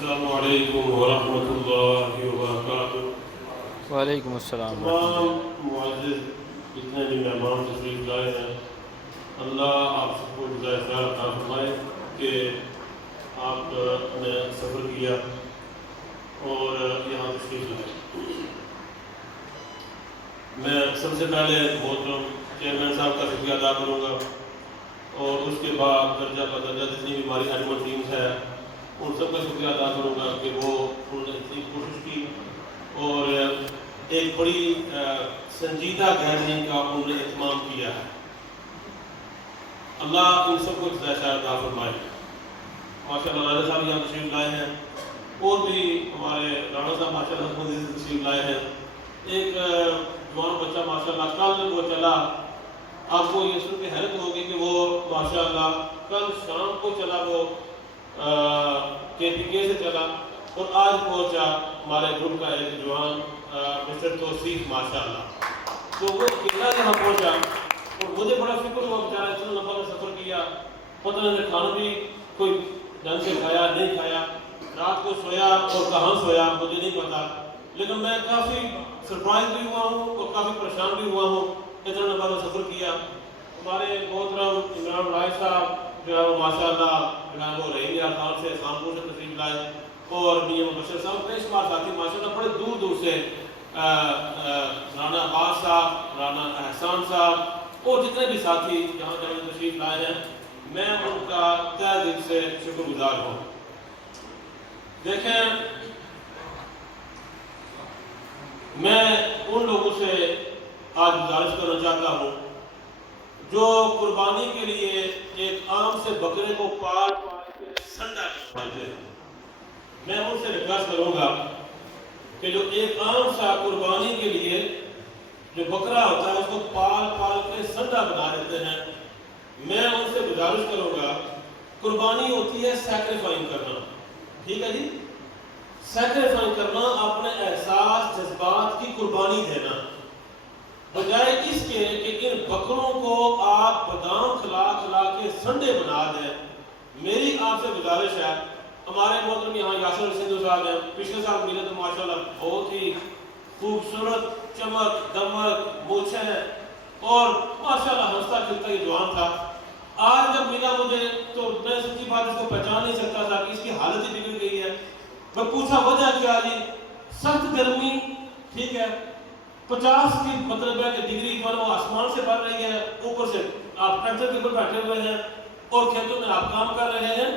السلام علیکم ورحمۃ اللہ وبرکاتہ۔ وعلیکم السلام ورحمۃ تمام اللہ۔ معزز جتنے بھی مہمان تشریف لائے ہیں، اللہ آپ سب کو جزائے خیر عطا فرمائے کہ آپ نے سفر کیا اور یہاں تشریف لائے۔ میں سب سے پہلے محترم چیئرمین صاحب کا شکریہ ادا کروں گا، اور اس کے بعد درجہ بدرجہ جتنی بھی ہماری اینیمل ٹیمز ہے ان سب کا شکریہ ادا کروں گا کہ انہوں نے اتنی کوشش کی اور ایک بڑی سنجیدہ گیدرنگ کا انہوں نے اہتمام کیا ہے۔ اللہ ان سب کو جزائے خیر عطا فرمائے۔ ماشاء اللہ راجہ صاحب یہاں تشریف لائے ہیں، اور بھی ہمارے رانا صاحب ماشاء اللہ تشریف لائے ہیں۔ ایک جوان بچہ ماشاء اللہ کل وہ چلا، آپ کو یہ سن کے حیرت ہوگی کہ وہ ماشاء اللہ کل شام کو چلا، وہ KPK سے چلا اور آج پہنچا ہمارے گروپ کا ایک جوان مسٹر توصیف ماشاء اللہ۔ تو وہ اکیلا جہاں پہنچا اور مجھے بڑا فکر ہوا، بیچارہ اتنا لمبا کا سفر کیا، پتہ نہیں کھانا بھی کوئی ڈھنگ سے کھایا نہیں کھایا، رات کو سویا اور کہاں سویا مجھے نہیں پتا، لیکن میں کافی سرپرائز بھی ہوا ہوں اور کافی پریشان بھی ہوا ہوں، اتنا لمبا کا سفر کیا۔ ہمارے محترم عمران رائے صاحب جو ہے وہ ماشاء اللہ جو ہے وہ رہی خان سے خانپور سے تشریف لائے، اور میا مبشر صاحب بے شمار ساتھی ماشاء اللہ بڑے دور دور سے، رانا عباس صاحب، رانا احسان صاحب اور جتنے بھی ساتھی جہاں جہاں تشریف لائے ہیں، میں ان کا تہہ دل سے شکر گزار ہوں۔ دیکھیں، میں ان لوگوں سے آج گزارش کرنا چاہتا ہوں جو قربانی کے لیے ایک عام سے بکرے کو پال کے سنڈا بناتے ہیں۔ میں ان سے ریکویسٹ کروں گا کہ جو ایک عام سا قربانی کے لیے جو بکرا ہوتا ہے اس کو پال کے سنڈا بنا دیتے ہیں، میں ان سے گزارش کروں گا، قربانی ہوتی ہے سیکریفائنگ کرنا، ٹھیک ہے جی، سیکریفائنگ کرنا، اپنے احساس جذبات کی قربانی دینا، بجائے اس کے کہ ان بکروں کو آپ بادام کھلا کھلا کے سنڈے بنا دیں۔ میری آپ سے گزارش ہے، ہمارے محترم یہاں یاسر سندھو صاحب ہیں، پچھلے سال ملے تو ماشاءاللہ بہت ہی خوبصورت چمک دمک مونچھیں اور ماشاءاللہ ہنستا کھلتا یہ جوان تھا۔ آج جب ملا مجھے تو میں سچی بات اس کو پہچان نہیں سکتا تھا کہ اس کی حالت ہی بگڑ گئی ہے۔ میں پوچھا وجہ کیا جی؟ سخت گرمی، ٹھیک ہے، 50 کی مطلب ہے کہ ڈگری جو ہے وہ آسمان سے بڑھ رہی ہے، اوپر سے آپ ٹریکٹر کے اوپر بیٹھے ہوئے ہیں اور کھیتوں میں آپ کام کر رہے ہیں۔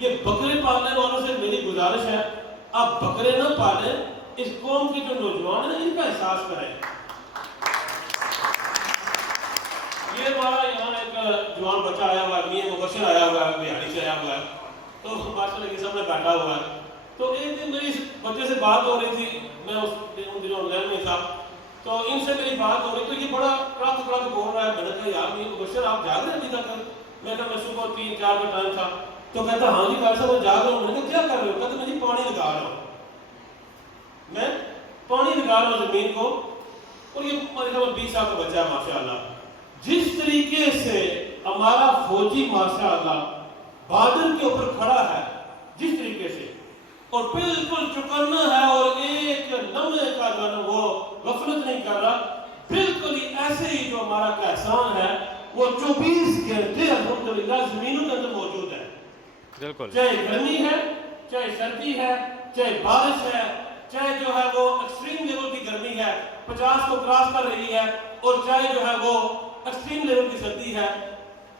یہ بکرے پالنے والوں سے میری گزارش ہے، آپ بکرے نہ پالیں، اس قوم کے جو نوجوان ہیں ان کا احساس کریں۔ یہ ہمارا یہاں ایک جوان بچہ آیا ہوا ہے، میاں مبشر آیا ہوا ہے، بہاڑی سے آیا ہوا ہے، تو ماشاءاللہ یہ سامنے بیٹھا ہوا ہے۔ تو ایک دن میری اس بچے سے بات ہو رہی تھی، میں ان دنوں انگلینڈ میں تھا، تو ان سے میری بات ہو رہی تو یہ بڑا کڑک بول رہا ہے، میں نے کہا یار میاں مبشر آپ جاگ رہے ہیں ابھی تک؟ میں کہا میں صبح 3-4 کا ٹائم تھا، تو کہتا ہاں جی بھائی صاحب میں جاگ رہا ہوں۔ میں نے کہا کیا کر رہے ہو؟ کہتا میں جی پانی لگا رہا ہوں، میں پانی لگا رہا ہوں زمین کو۔ اور یہ ہمارے گھر میں 20 سال کا بچہ ہے ماشاءاللہ۔ جس طریقے سے ہمارا فوجی ماشاءاللہ بارڈر کے اوپر کھڑا ہے، جس طریقے سے، اور بالکل چکنا ہے اور ایک لمحے کا جو ہے وہ غفلت نہیں کر رہا، بالکل ہی ایسے ہی جو ہمارا کہسان ہے وہ 24 گھنٹے الحمدللہ زمینوں کے اندر موجود ہے، بالکل، چاہے گرمی ہے، چاہے سردی ہے، چاہے بارش ہے، چاہے جو ہے وہ ایکسٹریم لیول کی گرمی ہے 50 کو کراس کر رہی ہے، اور چاہے جو ہے وہ ایکسٹریم لیول کی سردی ہے۔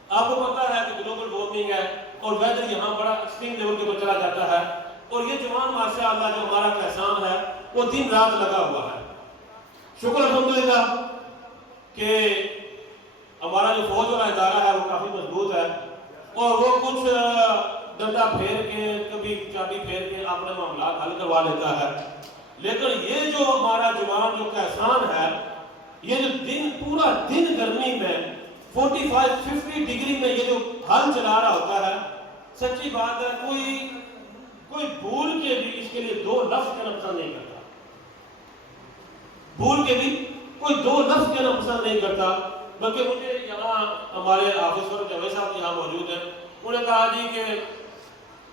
آپ کو پتا ہے کہ گلوبل وارمنگ ہے اور ویدر یہاں بڑا ایکسٹریم لیول کے اوپر چلا جاتا ہے، اور یہ جوان ماشاءاللہ جو ہمارا کہسان ہے وہ دن رات لگا ہوا ہے۔ شکر الحمدللہ کہ ہمارا جو فوج والا ادارہ ہے وہ کافی مضبوط ہے، اور وہ کچھ ڈنڈا پھیر کے کبھی چابی پھیر کے اپنے معاملات حل کروا لیتا ہے، لیکن یہ جو ہمارا جوان جو کہسان ہے، یہ جو دن پورا دن گرمی میں 45-50 ڈگری میں یہ جو ہل چلا رہا ہوتا ہے، سچی بات ہے کوئی بھول کے بھی اس کے لیے 2 لفظ کہنا پسند نہیں کرتا، بھول کے بھی کوئی 2 لفظ کہنا پسند نہیں کرتا۔ بلکہ مجھے یہاں ہمارے آفیسر جاوید صاحب یہاں موجود ہیں، انہوں نے کہا جی کہ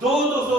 200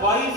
22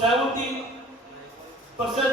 70%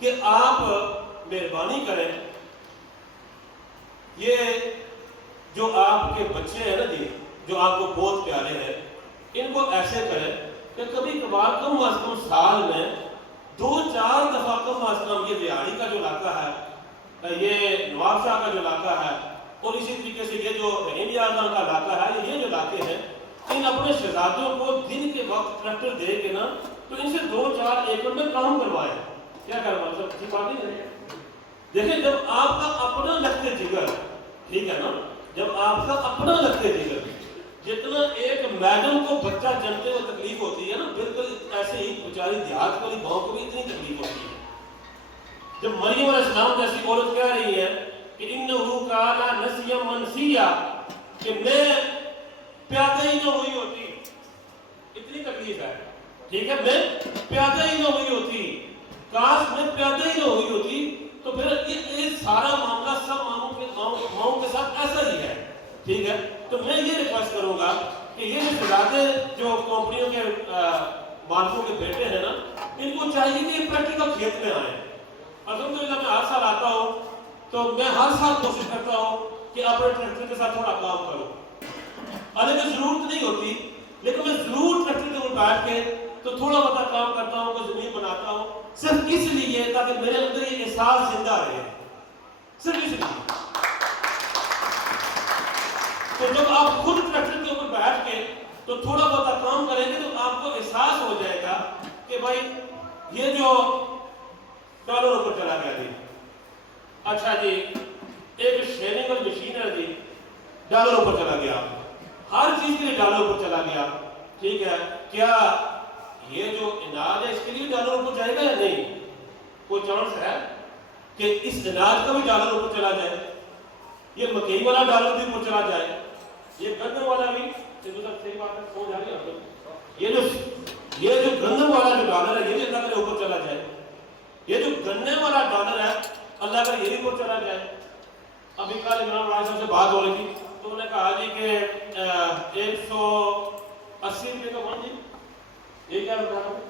کہ آپ مہربانی کریں، یہ جو آپ کے بچے ہیں نا جی، جو آپ کو بہت پیارے ہیں، ان کو ایسے کریں کہ کبھی کبھار کم از کم سال میں 2-4 دفعہ کم از کم یہ ریاڑی کا جو علاقہ ہے، یہ نواب شاہ کا جو علاقہ ہے، اور اسی طریقے سے یہ جو رحیم یار کا علاقہ ہے، یہ جو علاقے ہیں، ان اپنے شہزادوں کو دن کے وقت ٹریکٹر دے کے نا تو ان سے 2-4 ایکڑ میں کام کروائے. کیا کروا سب اچھی بات نہیں ہے. دیکھیں جب آپ کا اپنا لگتے جگر، ٹھیک ہے نا، جب آپ کا اپنا لگتے جگر، جتنا ایک میڈم کو بچہ جنتے ہوئے تکلیف ہوتی ہے نا، بالکل ایسے ہی بیچاری دیہات والی گاؤں کو بھی اتنی تکلیف ہوتی ہے. جب مریم علیہ السلام جیسی عورت کہہ رہی ہے کہ انہو کانا نسیا منسیا، کہ میں پیادہ ہی نہ ہوئی ہوتی، اتنی تکلیف ہے، ٹھیک ہے، میں پیادہ ہی نہ ہوئی ہوتی، کاش میں پیادہ ہی نہ ہوئی ہوتی. تو پھر یہ سارا معاملہ سب ماؤں کے ساتھ ایسا ہی ہے، ٹھیک ہے. تو میں یہ ریکویسٹ کروں گا کہ یہ جو شہزادے جو کمپنیوں کے مالکوں کے بیٹے ہیں نا، ان کو چاہیے کہ یہ پریکٹیکل کھیت میں آئیں. الحمدللہ میں ہر سال آتا ہوں تو میں ہر سال کوشش کرتا ہوں کہ اپنے ٹریکٹر کے ساتھ تھوڑا کام کروں. حالانکہ ضرورت نہیں ہوتی، لیکن میں ضرور ٹریکٹر کے اوپر بیٹھ کے تو تھوڑا بہت کام کرتا ہوں، کوئی زمین بناتا ہوں، صرف اس لیے تاکہ میرے اندر یہ احساس زندہ رہے، صرف اس لیے. تو جب آپ خود ٹریکٹر کے اوپر بیٹھ کے تو تھوڑا بہت کام کریں گے تو آپ کو احساس ہو جائے گا کہ بھائی یہ جو ڈالر اوپر چلا گیا جی، اچھا جی ایک شیئرنگ اور مشین ہے جی، ڈالر اوپر چلا گیا، ہر چیز کے لیے ڈالر اوپر چلا گیا، ٹھیک ہے. کیا یہ جو اناج ہے اس کے لیے ڈالر اوپر جائے گا یا نہیں؟ کوئی چانس ہے کہ اس اناج کا بھی ڈالر اوپر چلا جائے، یہ مکئی والا ڈالر بھی اوپر چلا جائے، یہ گندم والا بھی، صحیح بات ہے، سمجھ آ گئی. یہ جو گندم والا جو ڈالر ہے یہ بھی اللہ کے اوپر چلا جائے، یہ جو گنے والا ڈالر ہے اللہ کا یہ بھی اوپر چلا جائے. ابھی کل عمران راج صاحب سے بات ہو رہی تھی تو انہوں نے کہا جی کہ 180 روپے کا من جی، یہ کیا بتا رہا ہوں،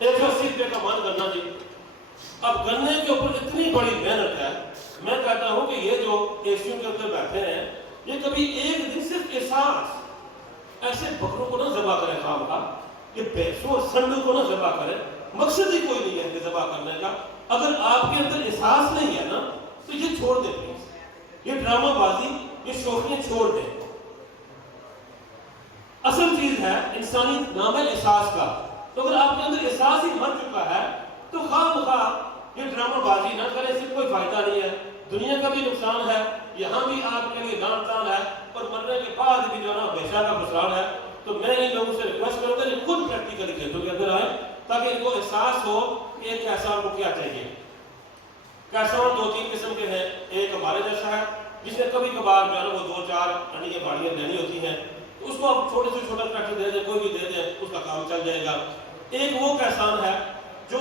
180 روپے کا من کرنا جی. اب گنے کے اوپر اتنی بڑی محنت ہے، میں کہتا ہوں کہ یہ جو ایسیوں کے اندر بیٹھے ہیں یہ کبھی ایک دن صرف احساس، ایسے بکروں کو نہ ذبح کرے خام کا، یہ بھینسوں اور سنڈوں کو نہ ذبح کرے، مقصد ہی کوئی نہیں ہے کہ ذبح کرنے کا. اگر آپ کے اندر احساس نہیں ہے نا تو یہ چھوڑ دیں پلیز، یہ ڈرامہ بازی، یہ شوخیاں چھوڑ دیں. اصل چیز ہے انسانی نام ہے احساس کا. تو اگر آپ کے اندر احساس ہی مر چکا ہے تو خواہ مخواہ یہ ڈرامہ بازی نہ کریں، اس سے کوئی فائدہ نہیں ہے، دنیا کا بھی نقصان ہے، یہاں بھی آپ کے لیے دان تان ہے، اور مرنے کے بعد بھی جو ہے نا ہمیشہ کا خسران ہے. تو میں ان لوگوں سے ریکویسٹ کروں گا کہ خود پریکٹیکلی کھیتوں کے اندر آئیں تاکہ ان کو احساس ہو کہ ایک کیسان کو کیا چاہیے. کیسان 2-3 قسم کے ہیں. ایک ہمارے جیسا ہے جس نے کبھی کبھار جو ہے نا وہ 2-4 انڈیاں باڑیاں لینی ہوتی ہیں تو اس کو آپ چھوٹے سے چھوٹا ٹریکٹر دے دیں، کوئی بھی دے دیں، اس کا کام چل جائے گا. ایک وہ کیسان ہے جو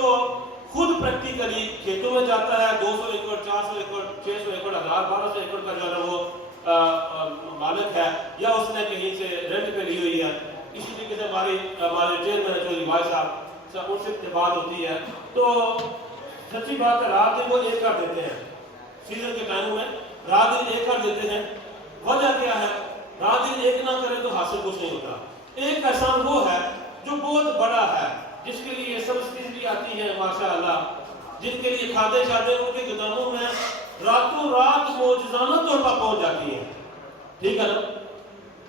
خود پریکٹیکلی کھیتوں میں جاتا ہے، 200 ایکڑ 400 ایکڑ 600 ایکڑ 1000-1200 ایکڑ کا جو ہے نا وہ مالک ہے، یا اس نے کہیں سے رینٹ پہ لی ہوئی ہے. اسی طریقے سے ہمارے چیئرمین ہے جو بھائی صاحب ان سے بات ہوتی ہے تو سچی بات ہے رات دن وہ ایک کر دیتے ہیں، سیزن کے ٹائموں میں رات دن ایک کر دیتے ہیں. وجہ کیا ہے؟ رات دن ایک نہ کرے تو حاصل کچھ نہیں ہوتا. ایک کسان وہ ہے جو بہت بڑا ہے، جس کے لیے سبسڈیز بھی آتی ہیں ماشاءاللہ، جن کے لیے کھادے شادے ان کے گوداموں میں راتوں رات معجزانہ طور پر پہنچ جاتی ہیں، ٹھیک ہے نا.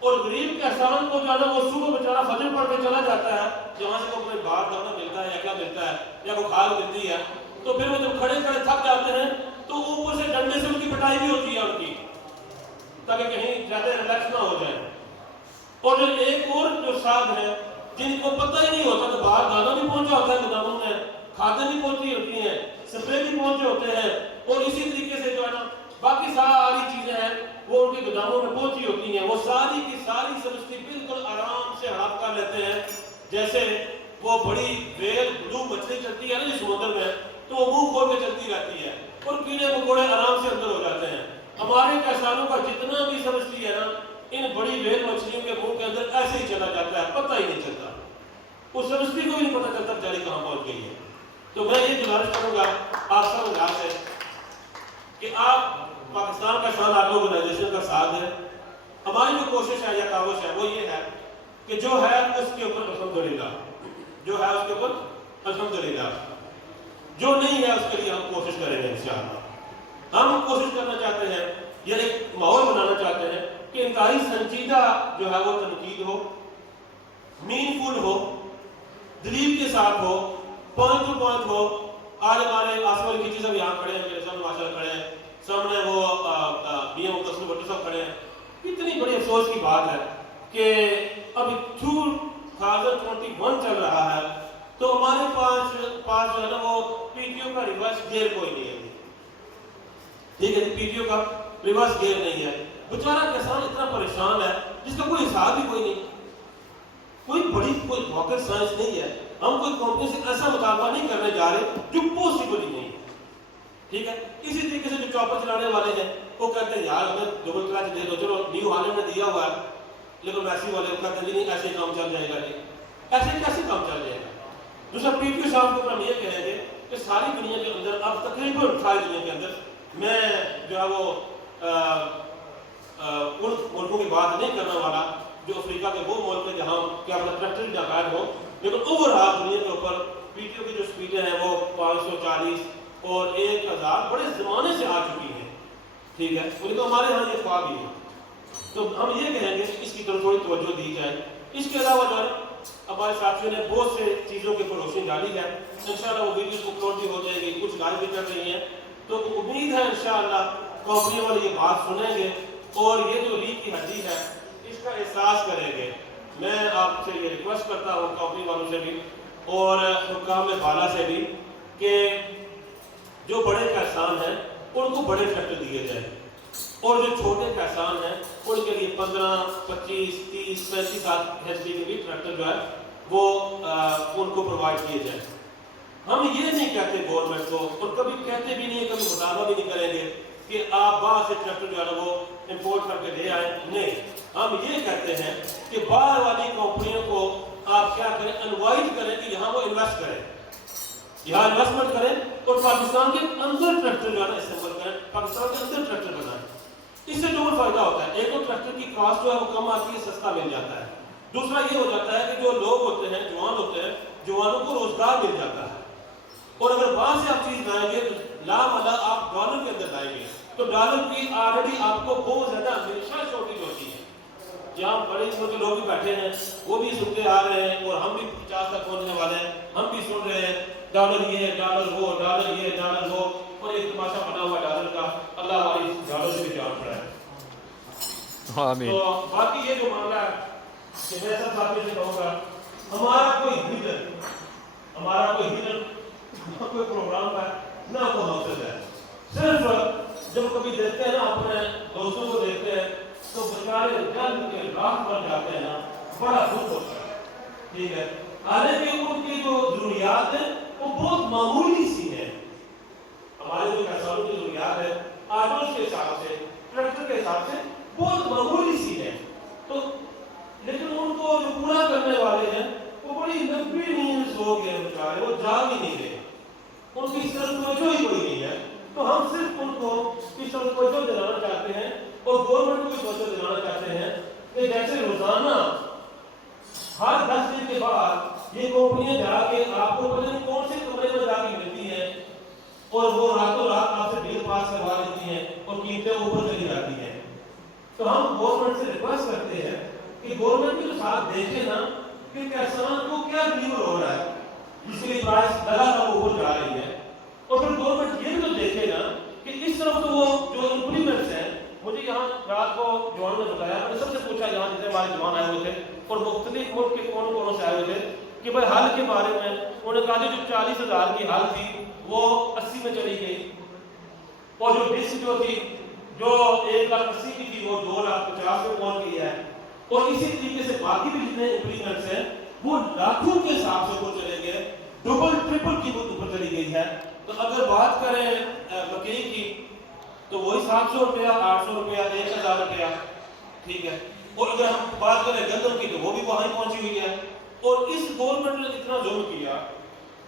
اور غریب کسان کو جو ہے نا وہ صبح بیچارہ فجر پڑھ کے چلا جاتا ہے، جہاں سے کو کوئی باہر دانا ملتا ہے یا کیا ملتا ہے یا کوئی کھال ملتی ہے، تو پھر وہ جب کھڑے کھڑے تھک جاتے ہیں تو اوپر سے ڈنڈے سے ان کی پٹائی بھی ہوتی ہے ان کی، تاکہ کہیں زیادہ ریلیکس نہ ہو جائے. اور جو ایک اور جو صاحب ہیں جن کو پتہ ہی نہیں ہوتا تو باہر دانا بھی پہنچا ہوتا ہے گوداموں میں، کھادیں بھی پہنچی ہوتی ہیں، سپرے بھی پہنچے ہوتے ہیں، اور اسی طریقے سے جو ہے نا باقی ساری چیزیں ہیں وہ ان کے گوداموں میں پہنچی ہوتی ہیں. وہ ساری کی ساری سبزی بالکل آرام سے ہڑپ کر لیتے ہیں، جیسے وہ بڑی ویل بلو مچھلی چلتی ہے نا جس سمندر میں تو وہ منہ کھول کے چلتی رہتی ہے اور کیڑے مکوڑے آرام سے اندر ہو جاتے ہیں. ہمارے کسانوں کا جتنا بھی سبزی ہے نا ان بڑی ویل مچھلیوں کے منہ کے اندر ایسے ہی چلا جاتا ہے، پتہ ہی نہیں چلتا، اس سبزی کو بھی نہیں پتہ چلتا بیچاری کہاں پہنچ گئی ہے. تو میں یہ گزارش کروں گا آپ سب انداز سے کہ آپ پاکستان کا شان آرٹ آرگنائزیشن کا ساتھ ہے. ہماری جو کوشش ہے یا کاوش ہے وہ یہ ہے کہ جو ہے اس کے اوپر الحمدللہ، جو ہے اس کے اوپر الحمدللہ، جو نہیں ہے اس کے لیے ہم کوشش کریں گے انشاءاللہ. ہم کوشش کرنا چاہتے ہیں یا ایک ماحول بنانا چاہتے ہیں کہ انتہائی سنجیدہ جو ہے وہ تنقید ہو، مین فل ہو، دلیل کے ساتھ ہو، پوائنٹ ٹو پوائنٹ ہو. آج ہمارے آصف علی کھچی صاحب یہاں کھڑے ہیں، میرے سامنے ماشاءاللہ کھڑے ہیں، سامنے وہ میاں متصل بھٹو صاحب کھڑے ہیں. کتنی بڑی افسوس کی بات ہے کہ ابھی 2021 چل رہا ہے تو ہمارے پاس جو ہے نا وہ پی ٹی او کا ریورس گیئر کوئی نہیں ہے. ٹھیک ہے، پی ٹی او کا ریورس گیئر نہیں ہے. بیچارہ کسان اتنا پریشان ہے جس کا کوئی حساب ہی کوئی نہیں. کوئی بڑی کوئی راکٹ سائنس نہیں ہے. ہم کوئی کمپنی سے ایسا مطالبہ نہیں کرنے جا رہے جو پاسبل ہی نہیں ہے. ٹھیک ہے، اسی طریقے سے جو چاپر چلانے والے ہیں وہ کہتے ہیں یار ہمیں ڈبل کلچ دے دو، چلو نیو ہالینڈ نے دیا ہوا ہے، لیکن میسی والے کو کہتے ہیں جی نہیں ایسے کام چل جائے گا. نہیں، ایسے کیسے کام چل جائے گا؟ دوسرا پی ٹی او صاحب کو ہم یہ کہیں گے کہ ساری دنیا کے اندر اب تقریباً ساری دنیا کے اندر میں جو ہے وہ ان ملکوں کی بات نہیں کرنے والا جو افریقہ کے وہ ملک ہیں جہاں کیا اپنا ٹریکٹر ناقائد ہو، لیکن اوور آل دنیا کے اوپر پی ٹی او کی جو سپیڈیں ہیں وہ 540 اور 1000 بڑے زمانے سے آ چکی ہیں. ٹھیک ہے، لیکن ہمارے ہاں یہ خواب ہی ہے. تو ہم یہ کہیں گے کہ اس کی طرف تھوڑی توجہ دی جائے. اس کے علاوہ جو ہے ہمارے ساتھیوں نے بہت سے چیزوں کے اوپر روشنی ڈالی ہے. انشاءاللہ وہ ویڈیوز اپلوڈ بھی ہو جائے گی، کچھ لائیو بھی کر رہی ہیں. تو امید ہے انشاءاللہ کمپنی والے یہ بات سنیں گے اور یہ جو ریت کی ہڈی ہے اس کا احساس کریں گے. میں آپ سے یہ ریکویسٹ کرتا ہوں کمپنی والوں سے بھی اور حکام بالا سے بھی کہ جو بڑے کسان ہیں ان کو بڑے ٹریکٹر دیے جائیں اور جو چھوٹے کسان ہیں ان کے لیے 15 25 30 35 ایچ پی کے بھی ٹریکٹر جو ہے وہ ان کو پرووائڈ کیے جائیں. ہم یہ نہیں کہتے گورنمنٹ کو اور کبھی کہتے بھی نہیں، کبھی مطالبہ بھی نہیں کریں گے کہ آپ باہر سے ٹریکٹر جو ہے نا وہ امپورٹ کر کے لے آئیں. نہیں، ہم یہ کہتے ہیں کہ باہر والی کمپنیوں کو آپ کیا کریں، انوائٹ کریں کہ یہاں وہ انویسٹ کریں، یہاں انویسٹمنٹ کریں اور پاکستان کے اندر ٹریکٹر جو ہے نا استعمال کریں، پاکستان کے اندر ٹریکٹر بنائیں. اس سے ڈبل فائدہ ہوتا ہے. ایک تو ٹریکٹر کی کاسٹ جو ہے وہ کم آتی ہے، سستا مل جاتا ہے. دوسرا یہ ہو جاتا ہے کہ جو لوگ ہوتے ہیں، جوان ہوتے ہیں، جوانوں کو روزگار مل جاتا ہے. اور اگر وہاں سے آپ چیز لائیں گے تو لامحالہ آپ ڈالر کے اندر لائیں گے تو ڈالر کی آلریڈی آپ کو بہت زیادہ ہمیشہ شارٹیج ہوتی ہے. جہاں بڑے قسم کے لوگ بھی بیٹھے ہیں وہ بھی سنتے آ رہے ہیں اور ہم بھی 50 تک پہنچنے والے ہیں، ہم بھی سن رہے ہیں ڈالر یہ ڈالر وہ ڈالر یہ ڈالر وہ، اور ایک تماشا بنا ہوا ڈالر کا. اللہ ہماری ڈالر سے بھی جان پڑا ہے. آمین. تو باقی یہ جو معاملہ ہے کہ میں سب ساتھی سے کہوں گا ہمارا کوئی ہدن، ہمارا کوئی ہدن نہ کوئی پروگرام ہے نہ کوئی مقصد ہے. صرف جب کبھی دیکھتے ہیں نا اپنے دوستوں کو دیکھتے ہیں تو بیچارے جلد کے راہ بن جاتے ہیں نا، بڑا دکھ ہوتا ہے. ٹھیک ہے، حالانکہ ان کی جو ضروریات ہیں وہ بہت معمولی سی ہیں. ہمارے جو کسانوں کی ضروریات ہے آٹوز کے حساب سے، ٹریکٹر کے حساب سے بہت معمولی سی ہے. تو لیکن ان کو جو پورا کرنے والے ہیں وہ بڑی لمبی نیند سو گئے بیچارے، وہ جاگ ہی نہیں رہے، ان کی اس طرف توجہ ہی کوئی نہیں ہے. تو ہم صرف ان کو اس طرف توجہ دلانا چاہتے ہیں اور گورنمنٹ کو بھی توجہ دلانا چاہتے ہیں کہ جیسے روزانہ ہر 10 دن کے بعد یہ کمپنیاں جا کے آپ کو پتہ نہیں کون سے کمرے میں جا کے ملتی ہیں اور وہ راتوں رات آپ سے بل پاس کروا دیتی ہیں اور قیمتیں اوپر چلی جاتی ہیں. تو ہم گورنمنٹ سے ریکویسٹ کرتے ہیں کہ گورنمنٹ کے ساتھ دیکھیں نا کہ کسان کو کیا ڈیلیور ہو رہا ہے جس کے لیے پرائس لگاتار اوپر جا رہی ہے. اور پھر گورنمنٹ یہ بھی تو دیکھے نا کہ اس طرف تو وہ جو امپلیمنٹس ہیں، مجھے یہاں رات کو جوانوں نے بتایا، میں نے سب سے پوچھا یہاں جتنے ہمارے جوان آئے ہوئے تھے اور مختلف ملک کے کون کونوں سے آئے ہوئے تھے کہ بھائی حل کے بارے میں انہوں نے کہا جو 40,000 کی حل تھی وہ 80 میں چلی گئی اور جو ڈسک جو تھی جو 1,80,000 کی تھی وہ 2,50,000 میں پہنچ گئی ہے. اور اسی طریقے سے باقی بھی جتنے امپلیمنٹس ہیں وہ لاکھوں کے حساب سے اوپر چلے گئے، ڈبل ٹرپل کی اوپر چلی گئی ہے. تو اگر بات کریں مکئی کی تو وہی 700 روپیہ 800 روپیہ 1,000 روپیہ. ٹھیک ہے، اور اگر ہم بات کریں گندم کی تو وہ بھی وہاں پہنچی ہوئی ہے. اور اس گورنمنٹ نے اتنا ظلم کیا